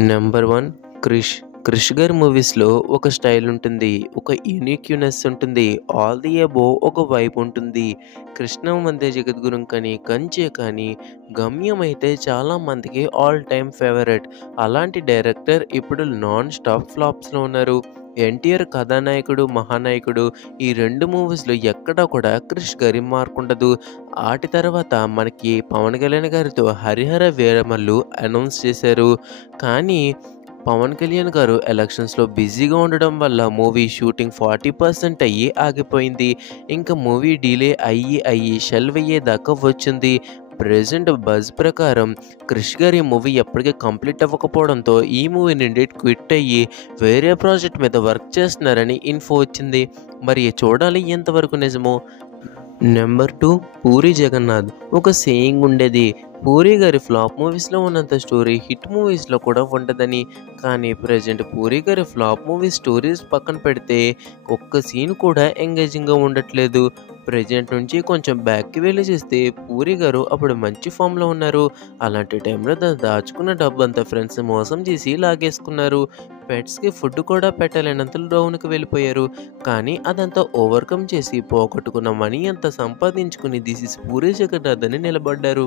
Number 1 Krish. 'Krish' గారి మూవీస్‌లో ఒక స్టైల్ ఉంటుంది. ఒక యూనిక్‌నెస్ ఉంటుంది. ఆల్ ది అబోవ్ ఒక వైబ్ ఉంటుంది. 'కృష్ణ వందే జగద్గురుం' కానీ, 'కంచె' కానీ, 'గమ్యం' అయితే చాలా మందికి ఆల్ టైమ్ ఫేవరెట్. అలాంటి డైరెక్టర్ ఇప్పుడు నాన్ స్టాప్ ఫ్లాప్స్‌లో ఉన్నారు. ఎన్టీఆర్ కథానాయకుడు, మహానాయకుడు ఈ 2 మూవీస్‌లో ఎక్కడా కూడా 'క్రిష్' గారి మార్కుండదు. ఆటి తర్వాత మనకి పవన్ కళ్యాణ్ గారితో 'హరిహర వీరమల్లు' అనౌన్స్ చేశారు. కానీ పవన్ కళ్యాణ్ గారు ఎలక్షన్స్‌లో బిజీగా ఉండడం వల్ల మూవీ షూటింగ్ 40% అయ్యి ఆగిపోయింది. ఇంకా మూవీ డిలే అయ్యి షెల్వ్ అయ్యేదాకా వచ్చింది. ప్రెజెంట్ బజ్ ప్రకారం 'క్రిష్' గారి మూవీ ఎప్పటికీ కంప్లీట్ అవ్వకపోవడంతో ఈ మూవీ నుండి క్విట్ అయ్యి వేరే ప్రాజెక్ట్ మీద వర్క్ చేస్తున్నారని ఇన్ఫో వచ్చింది. మరి చూడాలి ఎంతవరకు నిజమో. నెంబర్ 2 పూరి జగన్నాథ్. ఒక సేయింగ్ ఉండేది, పూరి గారి ఫ్లాప్ మూవీస్‌లో ఉన్నంత స్టోరీ హిట్ మూవీస్‌లో కూడా ఉండదని. కానీ ప్రెజెంట్ పూరి గారి ఫ్లాప్ మూవీ స్టోరీస్ పక్కన పెడితే ఒక్క సీన్ కూడా ఎంగేజింగ్‌గా ఉండట్లేదు. ప్రెజెంట్ నుంచి కొంచెం బ్యాక్‌కి వెళ్ళి చూస్తే పూరి గారు అప్పుడు మంచి ఫామ్‌లో ఉన్నారు. అలాంటి టైంలో దాచుకున్న డబ్బంతా ఫ్రెండ్స్ మోసం చేసి లాగేసుకున్నారు. పెట్స్‌కి ఫుడ్ కూడా పెట్టలేనంత డౌన్‌కి వెళ్ళిపోయారు. కానీ అదంతా ఓవర్‌కమ్ చేసి పోగొట్టుకున్న మనీ అంతా సంపాదించుకుని దిస్ ఈజ్ పూరి జగన్నాథ్ అని నిలబడ్డారు.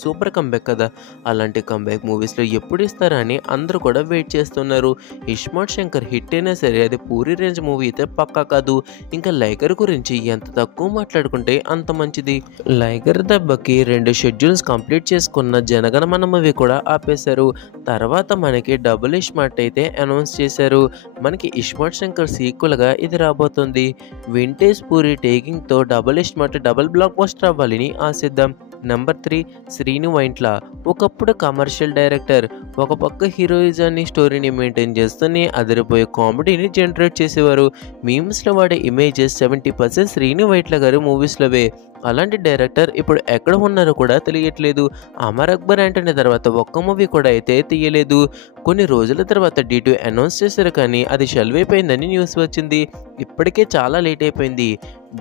సూపర్ కంబ్యాక్ కదా! అలాంటి కంబ్యాక్ మూవీస్‌లో ఎప్పుడు ఇస్తారా అని అందరూ కూడా వెయిట్ చేస్తున్నారు. 'ఇస్మార్ట్ శంకర్' హిట్ అయినా సరే అది పూరి రేంజ్ మూవీ అయితే పక్కా కాదు. ఇంకా 'లైగర్' గురించి ఎంత తక్కువ మాట్లాడుకుంటే అంత మంచిది. 'లైగర్' దెబ్బకి 2 షెడ్యూల్స్ కంప్లీట్ చేసుకున్న 'జనగణమన' మూవీ కూడా ఆపేశారు. తర్వాత మనకి 'డబుల్ ఇస్మార్ట్' అయితే అనౌన్స్ చేశారు. మనకి 'ఇస్మార్ట్ శంకర్' సీక్వెల్‌గా ఇది రాబోతుంది. వింటేజ్ పూరి టేకింగ్‌తో 'double ismart' double blockbuster అవ్వాలని ఆశిద్దాం. నెంబర్ 3 శ్రీను వైట్ల. ఒకప్పుడు కమర్షియల్ డైరెక్టర్. ఒక పక్క హీరోయిజాన్ని, స్టోరీని మెయింటైన్ చేస్తూనే అదిరిపోయే కామెడీని జనరేట్ చేసేవారు. మీమ్స్లో వాడే ఇమేజెస్ 70% శ్రీను వైట్ల గారి మూవీస్లోవే. అలాంటి డైరెక్టర్ ఇప్పుడు ఎక్కడ ఉన్నారో కూడా తెలియట్లేదు. 'అమర్ అక్బర్ యాంటనీ' తర్వాత ఒక్క మూవీ కూడా అయితే తీయలేదు. కొన్ని రోజుల తర్వాత D2 అనౌన్స్ చేశారు కానీ అది షెల్వ్ అయిపోయిందని న్యూస్ వచ్చింది. ఇప్పటికే చాలా లేట్ అయిపోయింది.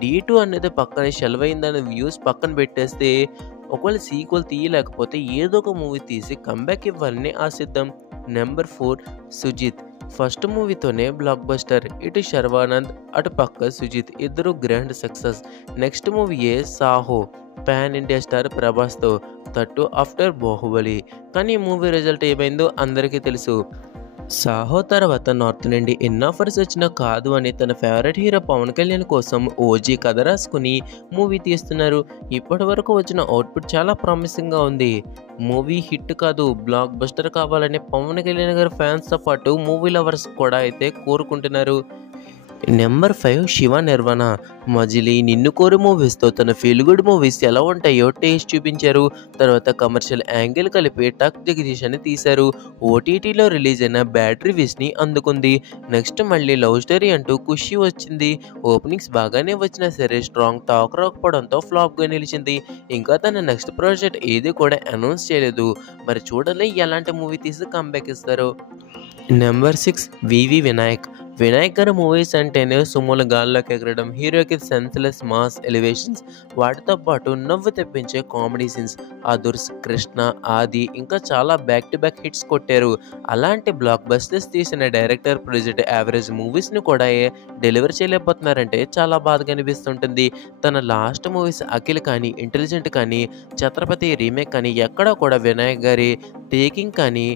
D2 అనేది పక్కన షెల్వ్ అయిందనే న్యూస్ పక్కన పెట్టేస్తే ఒకవేళ సీక్వెల్ తీయలేకపోతే ఏదో ఒక మూవీ తీసి కంబ్యాక్ ఇవ్వాలని ఆశిద్దాం. నెంబర్ 4 సుజిత్. ఫస్ట్ మూవీతోనే బ్లాక్ బస్టర్. ఇటు శర్వానంద్, అటు పక్క సుజిత్ ఇద్దరు గ్రాండ్ సక్సెస్. నెక్స్ట్ మూవీయే 'సాహో'. పాన్ ఇండియా స్టార్ ప్రభాస్తో. That after 'Baahubali'. కానీ ఈ మూవీ రిజల్ట్ ఏమైందో అందరికీ తెలుసు. 'సాహో' తర్వాత నార్త్ నుండి ఎన్ని ఆఫర్స్ వచ్చినా కాదు అని తన ఫేవరెట్ హీరో పవన్ కళ్యాణ్ కోసం ఓజీ కథ రాసుకుని మూవీ తీస్తున్నారు. ఇప్పటి వరకు వచ్చిన అవుట్పుట్ చాలా ప్రామిసింగ్గా ఉంది. మూవీ హిట్ కాదు, బ్లాక్ బస్టర్ కావాలని పవన్ కళ్యాణ్ గారి ఫ్యాన్స్తో పాటు మూవీ లవర్స్ కూడా అయితే కోరుకుంటున్నారు. నెంబర్ 5 శివ నిర్వణ. 'మజిలీ', 'నిన్ను కోరి' మూవీస్తో తన ఫీల్ గుడ్ మూవీస్ ఎలా ఉంటాయో టేస్ట్ చూపించారు. తర్వాత కమర్షియల్ యాంగిల్ కలిపి 'టక్ జగదీష్' అని తీశారు. ఓటీటీలో రిలీజ్ అయిన బ్యాడ్ రివ్యూస్ని అందుకుంది. నెక్స్ట్ మళ్ళీ లవ్ స్టోరీ అంటూ 'ఖుషి' వచ్చింది. ఓపెనింగ్స్ బాగానే వచ్చినా సరే స్ట్రాంగ్ టాక్ రాకపోవడంతో ఫ్లాప్గా నిలిచింది. ఇంకా తన నెక్స్ట్ ప్రాజెక్ట్ ఏది కూడా అనౌన్స్ చేయలేదు. మరి చూడాలి ఎలాంటి మూవీ తీసి కంబ్యాక్ ఇస్తారో. నెంబర్ 6 వివి వినాయక్. వినాయక్ గారి మూవీస్ అంటేనే సుమోలు గాల్లోకి ఎగరడం, హీరోకి సెన్స్లెస్ మాస్ ఎలివేషన్స్, వాటితో పాటు నవ్వు తెప్పించే కామెడీ సీన్స్. 'అదుర్స్', 'కృష్ణ', 'ఆది' ఇంకా చాలా బ్యాక్ టు బ్యాక్ హిట్స్ కొట్టారు. అలాంటి బ్లాక్ బస్టర్స్ తీసిన డైరెక్టర్ ప్రొజెక్ట్ యావరేజ్ మూవీస్ని కూడా డెలివర్ చేయలేకపోతున్నారంటే చాలా బాధగా అనిపిస్తుంటుంది. తన లాస్ట్ మూవీస్ 'అఖిల్' కానీ, 'ఇంటెలిజెంట్' కానీ, 'ఛత్రపతి' రీమేక్ కానీ ఎక్కడా కూడా వినాయక్ గారి టేకింగ్ కానీ,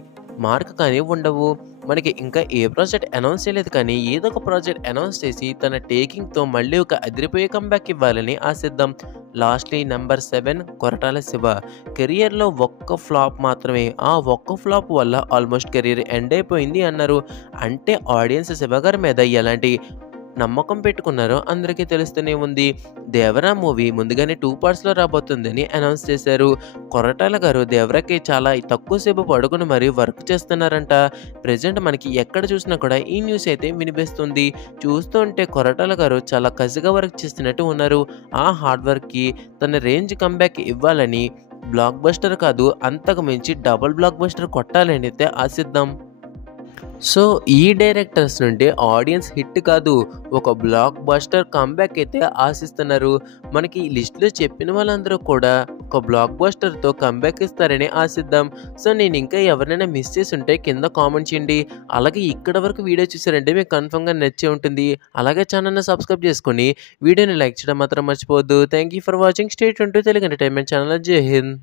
మార్క్ కానీ ఉండవు. మనకి ఇంకా ఏ ప్రాజెక్ట్ అనౌన్స్ చేయలేదు కానీ ఏదో ఒక ప్రాజెక్ట్ అనౌన్స్ చేసి తన టేకింగ్తో మళ్ళీ ఒక అదిరిపోయే కంబ్యాక్ ఇవ్వాలని ఆశిద్దాం. Lastly number 7 Koratala Shiva. కెరియర్లో ఒక్క ఫ్లాప్ మాత్రమే. ఆ ఒక్క ఫ్లాప్ వల్ల ఆల్మోస్ట్ కెరియర్ ఎండ్ అయిపోయింది అన్నారు. అంటే ఆడియన్స్ శివ గారి మీద ఎలాంటి నమ్మకం పెట్టుకున్నారో అందరికీ తెలుస్తూనే ఉంది. 'దేవరా' మూవీ ముందుగానే 2 పార్ట్స్లో రాబోతుందని అనౌన్స్ చేశారు. కొరటాల గారు దేవరాకి చాలా తక్కువసేపు పడుకుని మరీ వర్క్ చేస్తున్నారంట. ప్రెజెంట్ మనకి ఎక్కడ చూసినా కూడా ఈ న్యూస్ అయితే వినిపిస్తుంది. చూస్తుంటే కొరటాల గారు చాలా కసిగా వర్క్ చేస్తున్నట్టు ఉన్నారు. ఆ హార్డ్ వర్క్కి తన రేంజ్ కంబ్యాక్ ఇవ్వాలని, బ్లాక్ బస్టర్ కాదు అంతకు మించి డబుల్ బ్లాక్ బస్టర్ కొట్టాలని అయితే ఆశిద్దాం. సో ఈ డైరెక్టర్స్ నుండి ఆడియన్స్ హిట్ కాదు, ఒక బ్లాక్ బస్టర్ కంబ్యాక్ అయితే ఆశిస్తున్నారు. మనకి ఈ లిస్టులో చెప్పిన వాళ్ళందరూ కూడా ఒక బ్లాక్ బస్టర్‌తో కంబ్యాక్ ఇస్తారని ఆశిద్దాం. సో, నేను ఇంకా ఎవరినైనా మిస్ చేసుంటే కింద కామెంట్ చేయండి. అలాగే ఇక్కడి వరకు వీడియో చూసారంటే మీకు కన్ఫర్మ్‌గా నచ్చే ఉంటుంది. అలాగే ఛానెల్‌ని సబ్స్క్రైబ్ చేసుకొని వీడియోని లైక్ చేయడం మాత్రం మర్చిపోవద్దు. Thank you for watching. Stay tune to Telugu entertainment channel. జై హింద్.